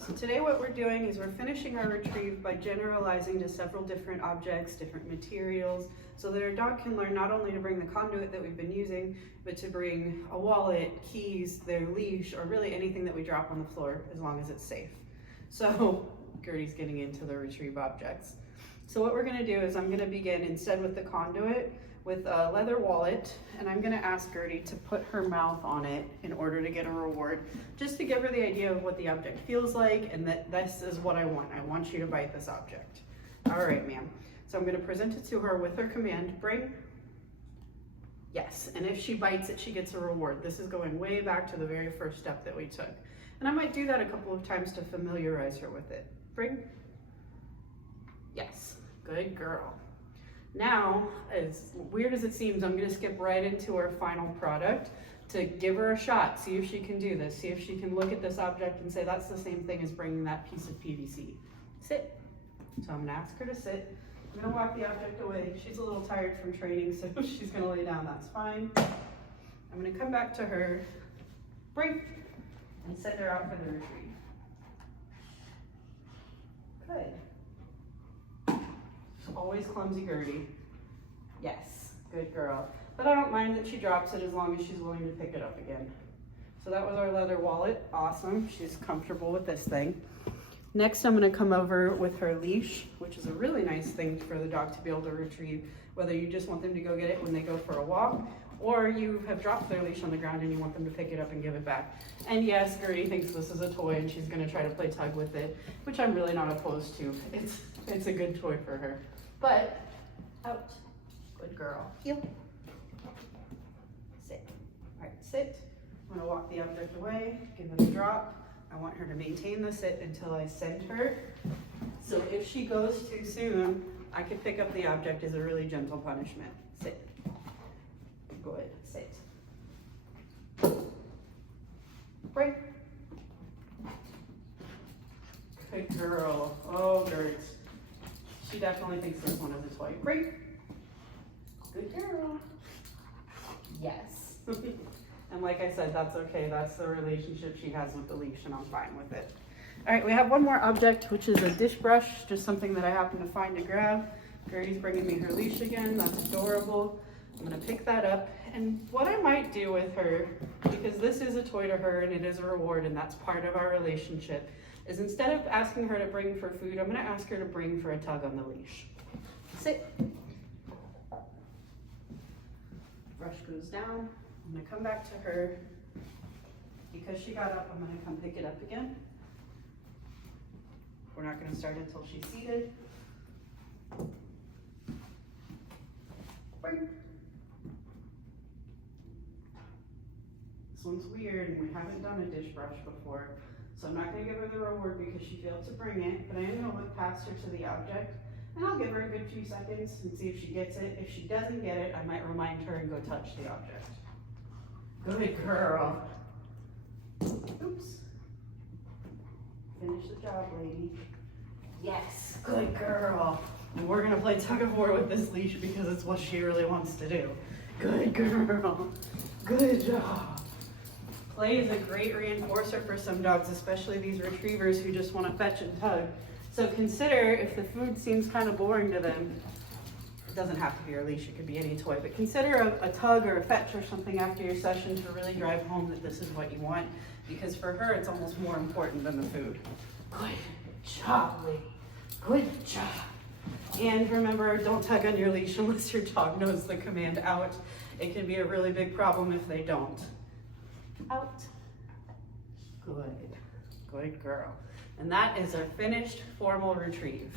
So today what we're doing is we're finishing our retrieve by generalizing to several different objects, different materials, so that our dog can learn not only to bring the conduit that we've been using, but to bring a wallet, keys, their leash, or really anything that we drop on the floor as long as it's safe. So Gertie's getting into the retrieve objects. So what we're gonna do is I'm gonna begin instead with the conduit with a leather wallet, and I'm gonna ask Gertie to put her mouth on it in order to get a reward, just to give her the idea of what the object feels like and that this is what I want. I want you to bite this object. All right, ma'am. So I'm gonna present it to her with her command, bring. Yes, and if she bites it, she gets a reward. This is going way back to the very first step that we took. And I might do that a couple of times to familiarize her with it. Bring. Yes, good girl. Now, as weird as it seems, I'm gonna skip right into our final product to give her a shot, see if she can do this, see if she can look at this object and say that's the same thing as bringing that piece of PVC. Sit. So I'm gonna ask her to sit. I'm gonna walk the object away. She's a little tired from training, so she's gonna lay down, that's fine. I'm gonna come back to her, bring, and send her out for the retrieve. Good. Always clumsy Gertie. Yes, good girl. But I don't mind that she drops it as long as she's willing to pick it up again. So that was our leather wallet. Awesome. She's comfortable with this thing. Next, I'm going to come over with her leash, which is a really nice thing for the dog to be able to retrieve, whether you just want them to go get it when they go for a walk, or you have dropped their leash on the ground and you want them to pick it up and give it back. And yes, Gertie thinks this is a toy and she's going to try to play tug with it, which I'm really not opposed to. It's a good toy for her. But, out. Good girl. Heel. Sit. All right, sit. I'm gonna walk the object away, give it a drop. I want her to maintain the sit until I send her. So if she goes too soon, I can pick up the object as a really gentle punishment. Sit. Good. Sit. Break. Good girl. Oh, Gert. She definitely thinks this one is a toy. Break. Good girl. Yes. And like I said, that's okay. That's the relationship she has with the leash, and I'm fine with it. All right, we have one more object, which is a dish brush, just something that I happen to find to grab. Gertie's bringing me her leash again. That's adorable. I'm gonna pick that up. And what I might do with her, because this is a toy to her and it is a reward and that's part of our relationship, is instead of asking her to bring for food, I'm gonna ask her to bring for a tug on the leash. Sit. Brush goes down. I'm gonna come back to her. Because she got up, I'm gonna come pick it up again. We're not gonna start until she's seated. Bring. This one's weird, and we haven't done a dish brush before. So I'm not gonna give her the reward because she failed to bring it, but I am gonna look past her to the object, and I'll give her a good few seconds and see if she gets it. If she doesn't get it, I might remind her and go touch the object. Good girl. Oops. Finish the job, lady. Yes, good girl. And we're gonna play tug of war with this leash because it's what she really wants to do. Good girl. Good job. Play is a great reinforcer for some dogs, especially these retrievers who just want to fetch and tug. So consider if the food seems kind of boring to them, it doesn't have to be your leash, it could be any toy, but consider a tug or a fetch or something after your session to really drive home that this is what you want, because for her it's almost more important than the food. Good job, lady. Good job. And remember, don't tug on your leash unless your dog knows the command out. It can be a really big problem if they don't. Out. Good. Good girl. And that is our finished formal retrieve.